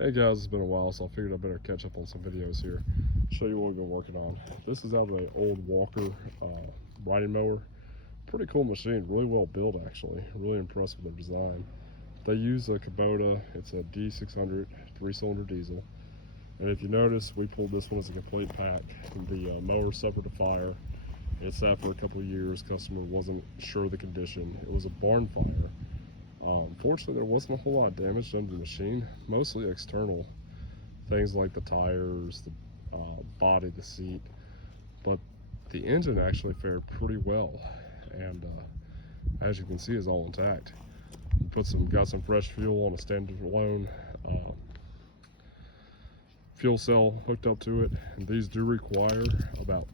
Hey guys, it's been a while, so I figured I better catch up on some videos here. Show you what we've been working on. This is out of an old Walker riding mower. Pretty cool machine, really well built actually. Really impressed with their design. They use a Kubota, it's a D600 3-cylinder diesel. And if you notice, we pulled this one as a complete pack. The mower suffered a fire. It sat for a couple of years. Customer wasn't sure of the condition. It was a barn fire. Fortunately, there wasn't a whole lot of damage done to the machine, mostly external things like the tires, the body, the seat, but the engine actually fared pretty well, and as you can see, is all intact. Got some fresh fuel on a standalone fuel cell hooked up to it, and these do require about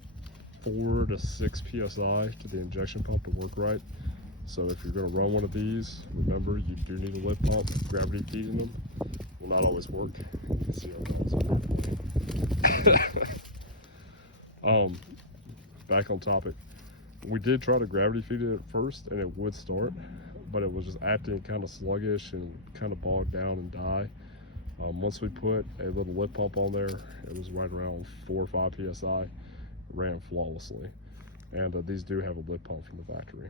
4 to 6 psi to the injection pump to work right. So if you're going to run one of these, remember you do need a lip pump. Gravity feeding them will not always work. You can see our back on topic. We did try to gravity feed it at first, and it would start, but it was just acting kind of sluggish and kind of bogged down and die. Once we put a little lip pump on there, it was right around 4 or 5 psi. It ran flawlessly, and these do have a lip pump from the factory.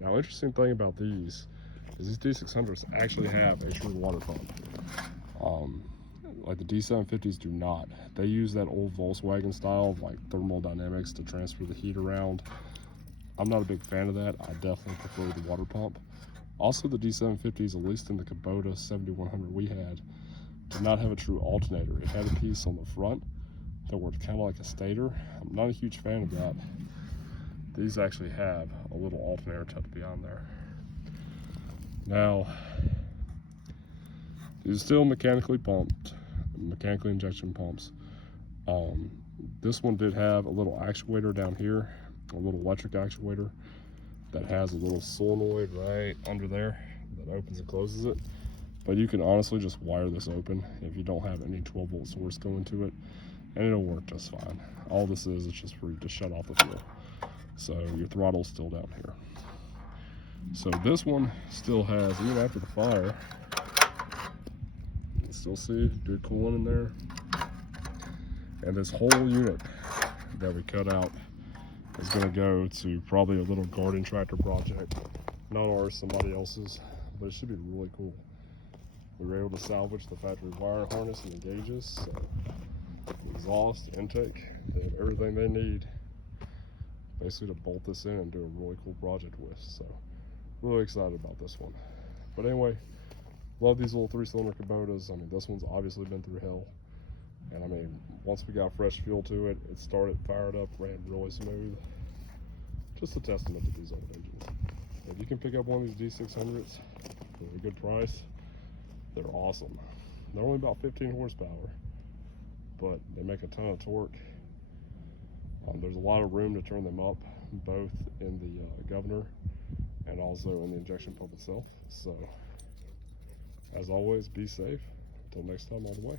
Now, interesting thing about these is these D600s actually have a true water pump. Like the D750s do not. They use that old Volkswagen style of like thermodynamics to transfer the heat around. I'm not a big fan of that. I definitely prefer the water pump. Also, the D750s, at least in the Kubota 7100 we had, did not have a true alternator. It had a piece on the front that worked kind of like a stator. I'm not a huge fan of that. These actually have a little alternator tucked behind there. Now, these are still mechanically pumped, mechanically injection pumps. This one did have a little actuator down here, a little electric actuator that has a little solenoid right under there that opens and closes it. But you can honestly just wire this open if you don't have any 12-volt source going to it, and it'll work just fine. All this is just for you to shut off the fuel. So your throttle's still down here. So this one still has, even after the fire, you can still see good cooling in there. And this whole unit that we cut out is going to go to probably a little garden tractor project. Not ours, somebody else's, but it should be really cool. We were able to salvage the factory wire harness and the gauges, so exhaust, intake, they have everything they need basically to bolt this in and do a really cool project with. So really excited about this one. But anyway, love these little 3-cylinder Kubotas. I mean, this one's obviously been through hell, and I mean, once we got fresh fuel to it, it started, fired up, ran really smooth. Just a testament to these old engines. If you can pick up one of these D600s for a good price, they're awesome. They're only about 15 horsepower, but they make a ton of torque. There's a lot of room to turn them up, both in the governor and also in the injection pump itself. So, as always, be safe. Until next time, all the way.